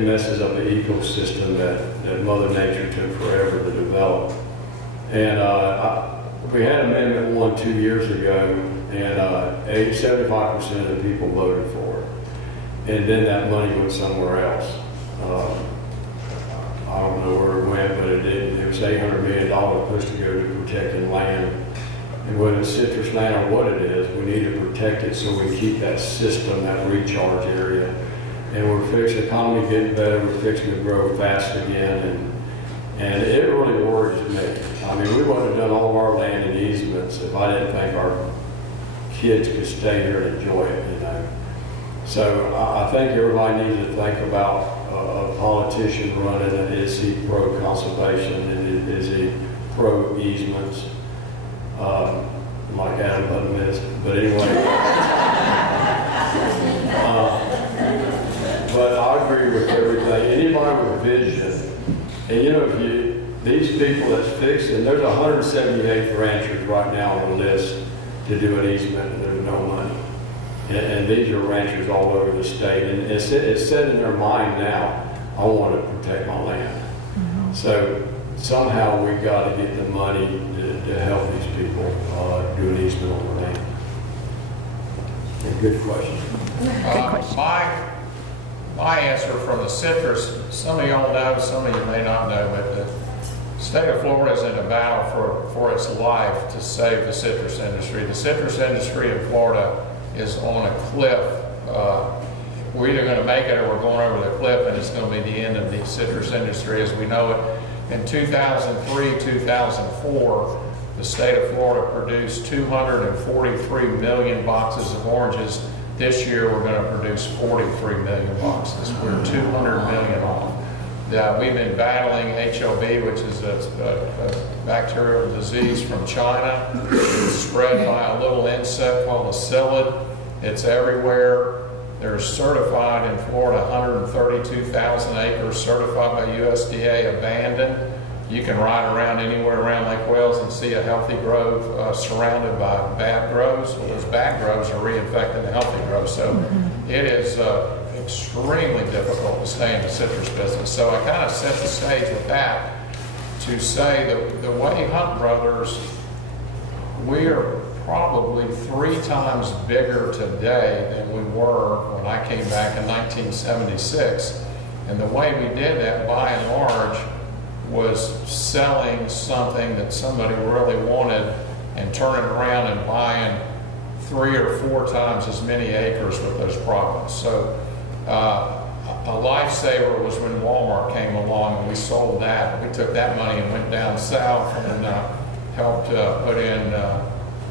messes up the ecosystem that Mother Nature took forever to develop. And we had Amendment 1 2 years ago, and 75% of the people voted for it. And then that money went somewhere else. I don't know where it went, but it did. It was $800 million supposed to go to protecting land. And whether it's citrus land or what it is, we need to protect it so we keep that system, that recharge area. And we're fixing the economy getting better. We're fixing to grow fast again. And it really worries me. I mean, we wouldn't have done all of our land and easements if I didn't think our kids could stay here and enjoy it, you know. So I think everybody needs to think about a politician running, and is he pro conservation and is he pro easements? Like Adam Button is, but anyway. But I agree with everything. Anybody with vision, and you know, these people that's fixing, there's 178 ranchers right now on the list to do an easement, and there's no money. And these are ranchers all over the state, and it's set in their mind now, I want to protect my land. Mm-hmm. So somehow we got to get the money to help these people do an easement on the land. Good question. My answer from the citrus, some of y'all know, some of you may not know, but the state of Florida is in a battle for its life to save the citrus industry. The citrus industry in Florida is on a cliff. We're either going to make it or we're going over the cliff, and it's going to be the end of the citrus industry as we know it. In 2003, 2004, the state of Florida produced 243 million boxes of oranges. This year we're going to produce 43 million boxes. We're 200 million off. We've been battling HLB, which is a bacterial disease from China. It's spread by a little insect called a psyllid. It's everywhere. There's certified in Florida 132,000 acres certified by USDA abandoned. You can ride around anywhere around Lake Wales and see a healthy grove surrounded by bad groves. Well, those bad groves are reinfecting the healthy groves. So it is extremely difficult to stay in the citrus business. So I kind of set the stage with that to say that the way Hunt Brothers, we are probably 3 times bigger today than we were when I came back in 1976. And the way we did that, by and large, was selling something that somebody really wanted and turning around and buying 3 or 4 times as many acres with those profits. So a lifesaver was when Walmart came along and we sold that. We took that money and went down south and helped put in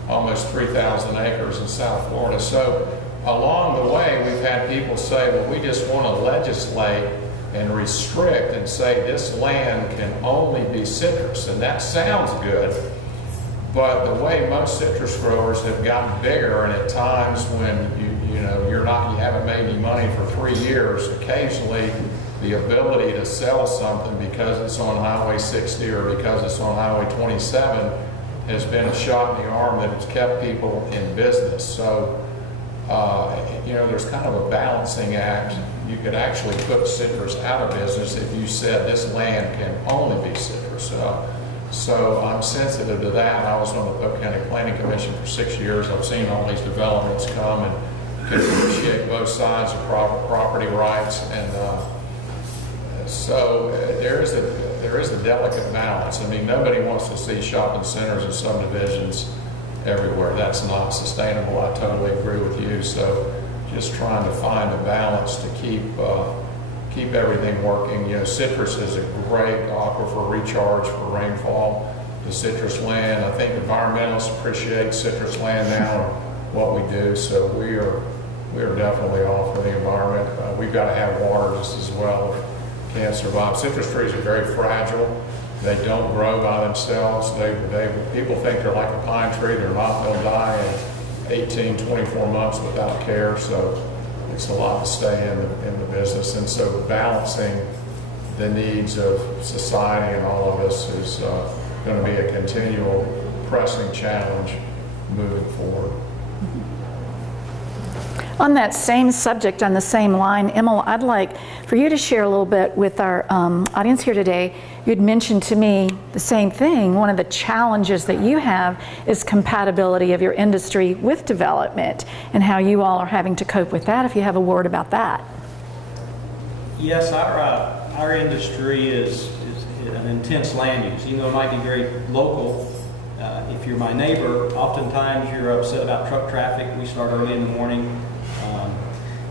almost 3,000 acres in South Florida. So along the way, we've had people say, well, we just want to legislate and restrict and say this land can only be citrus. And that sounds good, but the way most citrus growers have gotten bigger, and at times when you haven't made any money for 3 years, occasionally the ability to sell something because it's on Highway 60 or because it's on Highway 27 has been a shot in the arm that has kept people in business. So there's kind of a balancing act. You could actually put citrus out of business if you said this land can only be citrus. So I'm sensitive to that. I was on the Polk County Planning Commission for 6 years. I've seen all these developments come and can appreciate both sides of property rights. And so there is a delicate balance. I mean, nobody wants to see shopping centers and subdivisions everywhere. That's not sustainable. I totally agree with you. So just trying to find a balance to keep everything working. Citrus is a great aquifer recharge for rainfall. The citrus land, I think environmentalists appreciate citrus land now and what we do. So we are definitely all for the environment. We've got to have water just as well. Can't survive. Citrus trees are very fragile. They don't grow by themselves. People think they're like a pine tree. They're not. They'll die in 18, 24 months without care. So it's a lot to stay in the business. And so balancing the needs of society and all of us is going to be a continual pressing challenge moving forward. On that same subject, on the same line, Emil, I'd like for you to share a little bit with our audience here today. You'd mentioned to me the same thing. One of the challenges that you have is compatibility of your industry with development and how you all are having to cope with that, if you have a word about that. Yes, our industry is an intense land use. Even though it might be very local, if you're my neighbor, oftentimes you're upset about truck traffic. We start early in the morning.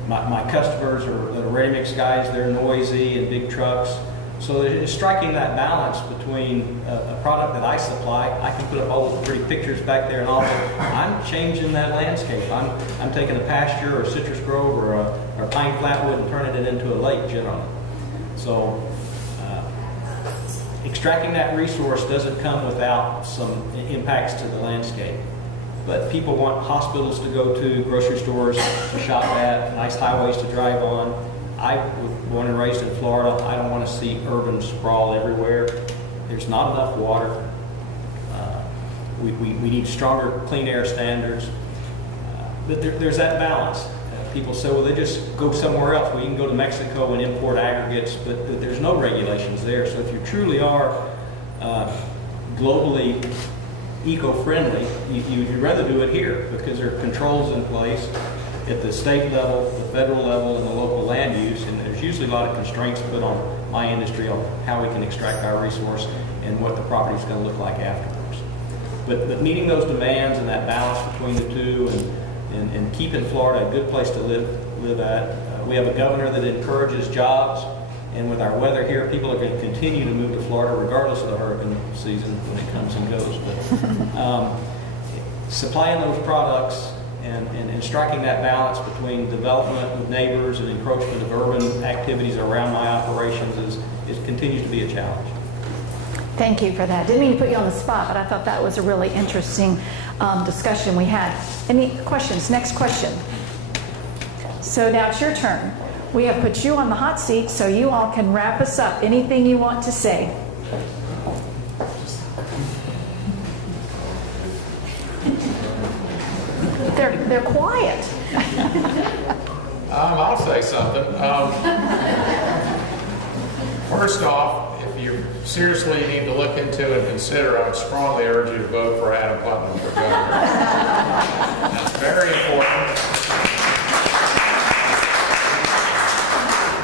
My customers are the ready-mix guys. They're noisy and big trucks. So it's striking that balance between a product that I supply. I can put up all those pretty pictures back there and all, but I'm changing that landscape. I'm taking a pasture or a citrus grove or a pine flatwood and turning it into a lake generally. So extracting that resource doesn't come without some impacts to the landscape. But people want hospitals to go to, grocery stores to shop at, nice highways to drive on. I was born and raised in Florida. I don't want to see urban sprawl everywhere. There's not enough water. We need stronger clean air standards. But there's that balance. People say, well, they just go somewhere else. Well, you can go to Mexico and import aggregates, but there's no regulations there. So if you truly are globally eco-friendly, you'd rather do it here because there are controls in place at the state level, the federal level, and the local land use, and there's usually a lot of constraints put on my industry on how we can extract our resource and what the property is going to look like afterwards. But meeting those demands and that balance between the two and keeping Florida a good place to live at. We have a governor that encourages jobs, and with our weather here, people are going to continue to move to Florida regardless of the hurricane season when it comes and goes. But supplying those products and striking that balance between development with neighbors and encroachment of urban activities around my operations is continues to be a challenge. Thank you for that. Didn't mean to put you on the spot, but I thought that was a really interesting discussion we had. Any questions? Next question. So now it's your turn. We have put you on the hot seat, so you all can wrap us up. Anything you want to say? They're quiet. I'll say something. First off, if you seriously need to look into and consider, I would strongly urge you to vote for Adam Putnam for governor. That's very important.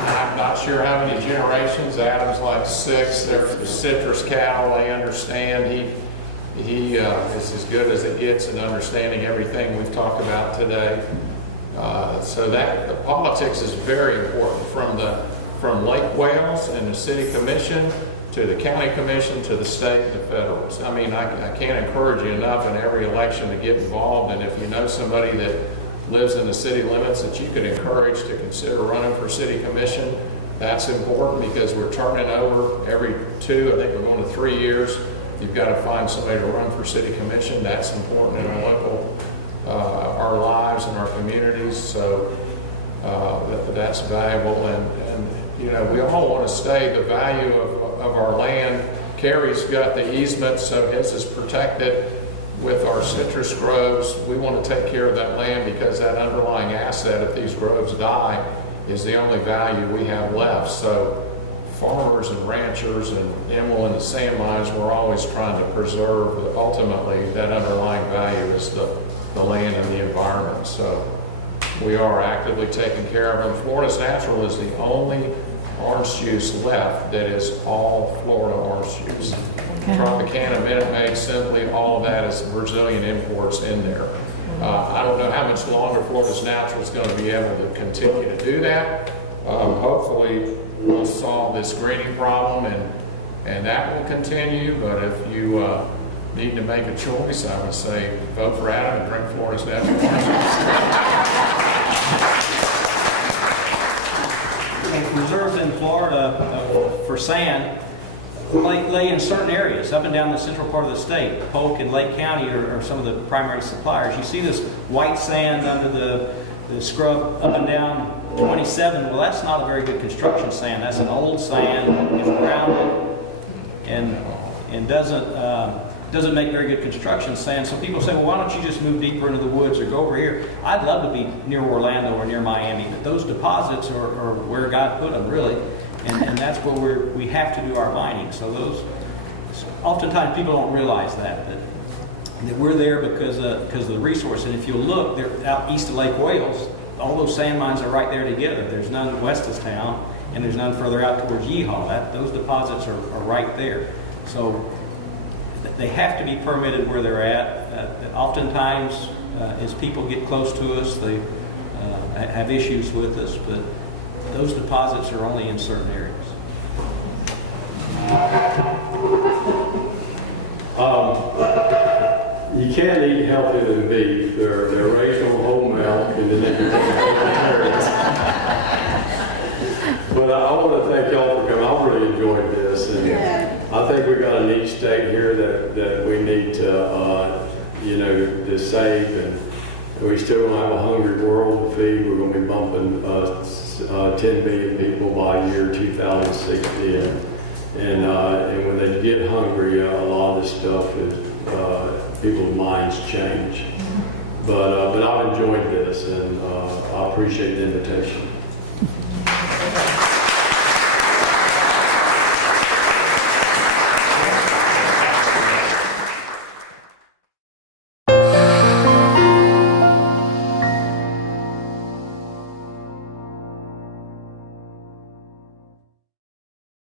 I'm not sure how many generations. Adam's like 6. They're citrus cattle. They understand. He is as good as it gets in understanding everything we've talked about today. So that the politics is very important from Lake Wales and the city commission to the county commission to the state and the federals. I mean, I can't encourage you enough in every election to get involved, and if you know somebody that lives in the city limits that you could encourage to consider running for city commission, that's important because we're turning over every 2, I think we're going to 3 years. You've got to find somebody to run for city commission. That's important in our local, our lives and our communities. So that's valuable. And you know, we all want to stay the value of our land. Kerry's got the easement, so his is protected. With our citrus groves, we want to take care of that land because that underlying asset, if these groves die, is the only value we have left. So farmers and ranchers and emerald and the sand mines, we're always trying to preserve, but ultimately that underlying value is the land and the environment. So we are actively taking care of them. Florida's Natural is the only orange juice left that is all Florida orange juice. Tropicana, Minute Maid, Simply, all of that is Brazilian imports in there. I don't know how much longer Florida's Natural is going to be able to continue to do that. Hopefully we'll solve this greening problem and that will continue, but if you need to make a choice, I would say vote for Adam and drink Florida's Natural orange juice. Reserves in Florida for sand lay in certain areas up and down the central part of the state. Polk and Lake County are some of the primary suppliers. You see this white sand under the scrub up and down 27. Well, that's not a very good construction sand. That's an old sand. It's grounded and doesn't make very good construction sand. So people say, well, why don't you just move deeper into the woods or go over here? I'd love to be near Orlando or near Miami, but those deposits are where God put them, really. And that's where we have to do our mining. So oftentimes people don't realize that we're there because of the resource. And if you look, they're out east of Lake Wales. All those sand mines are right there together. There's none west of town, and there's none further out towards Yeehaw. Those deposits are right there. So they have to be permitted where they're at. Oftentimes, as people get close to us, they have issues with us, but those deposits are only in certain areas. can't eat healthier than beef. They're raised on whole milk, and then they become vegetarians. But I want to thank y'all for coming. I really enjoyed this, and I think we got a neat state here that we need to, to save, and we still don't have a hungry world to feed. We're going to be bumping 10 million people by year 2060, and when they get hungry, a lot of this stuff is people's minds change. But I've enjoyed this, and I appreciate the invitation.